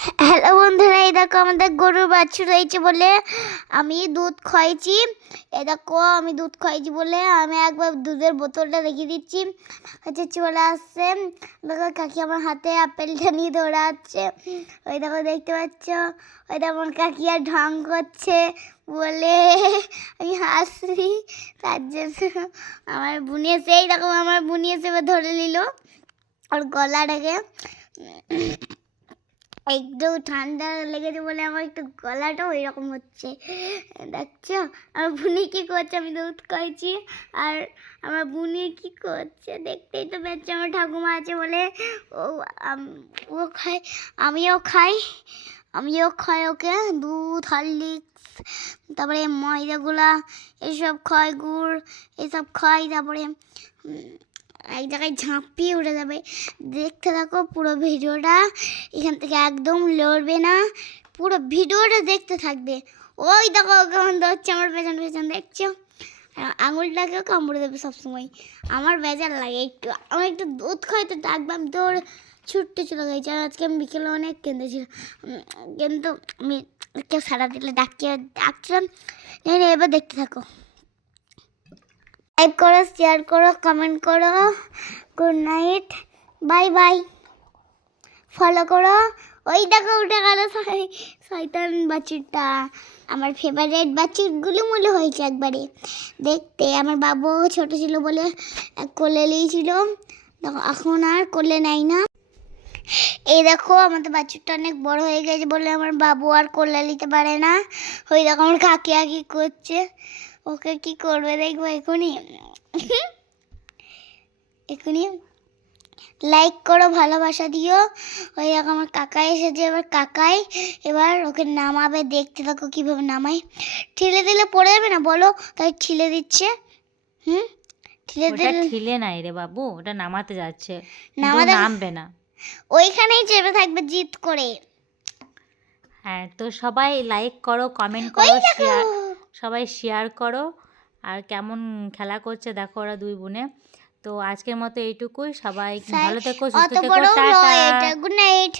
Hello বন্ধুরা, এই দেখো আমাদের গরুর বাছুর হয়েছে বলে আমি দুধ খাইছি। এই দেখো আমি দুধ খাইছি বলে আমি একবার দুধের বোতলটা রেখে দিচ্ছি। হচ্ছে চলে আসছে, দেখো কাকি আমার হাতে আপেলটা নিয়ে দৌড়াচ্ছে। ওই দেখো দেখতে পাচ্ছ, ওই দেখো আমার কাকি আর ঢং করছে বলে আমি হাসি। তার জন্য আমার বুনি এসে, এই দেখো আমার বুনি এসে ধরে নিল ওর গলাটাকে। একটু ঠান্ডা লেগেছে বলে আমার একটু গলাটা ওই রকম হচ্ছে, দেখছো। আমার বুনি কী করছে, আমি দুধ খাইছি আর আমার বুনি কী করছে দেখতেই তো পাচ্ছি। আমার ঠাকুমা আছে বলে ও ও খায়, আমিও খাই ওকে দুধ, হরলিক্স, তারপরে ময়দাগুলা এসব খাই, গুড় এসব খাই। তারপরে এক জায়গায় ঝাঁপিয়ে উঠে যাবে। দেখতে থাকো পুরো ভিডিওটা, এখান থেকে একদম লড়বে না, পুরো ভিডিওটা দেখতে থাকবে। ওই দেখো কেমন ধরছে আমার পেছন পেছন, দেখছো। আঙুলটাকেও কামড়ে দেবে সবসময়, আমার বেজার লাগে একটু। আমার একটু দুধ খাইতে ডাকবে, আমি তো ছুটতে চলে গেছি। আর আজকে আমি বিকেলে অনেক কেঁদেছিলাম, কিন্তু আমি কেউ সারা দিলে ডাকছিলাম। এবার দেখতে থাকো, লাইক করো, শেয়ার করো, কমেন্ট করো। Good night, bye bye, follow করো। ওই দেখো উঠে গেল শয়তান বাছুরটা, আমার ফেভারিট বাছুরগুলো মূল্য হয়েছে একবারে দেখতে। আমার বাবু ছোট ছিল বলে কোলে নিয়েছিল, দেখো এখন আর কোলে নেয় না। এই দেখো আমাদের বাছুরটা অনেক বড় হয়ে গেছে বলে আমার বাবু আর কোলে নিতে পারে না। ওই দেখো আমার কাকি আকি করছে, ওকে কি করবে দেখবো এখনই। এখনই লাইক করো, ভালোবাসা দিও। ওই দেখো আমার কাকাই এসেছে, এবার ওকে নামাবে, দেখতে থাকো কীভাবে নামায়। ঠেলে দিলে পড়ে যাবে না বলো, তাই ঠেলে দিচ্ছে। ঠেলে নাই রে বাবু, ওটা নামাতে যাচ্ছে, নামবে না, ওইখানেই চেপে থাকবে জিদ করে। হ্যাঁ, তো সবাই লাইক করো, কমেন্ট করো, সবাই শেয়ার করো। আর কেমন খেলা করছে দেখো ওরা দুই বোনে। তো আজকের মতো এইটুকুই, সবাই ভালো থেকো, সুস্থ থেকো, টাটা। Good night.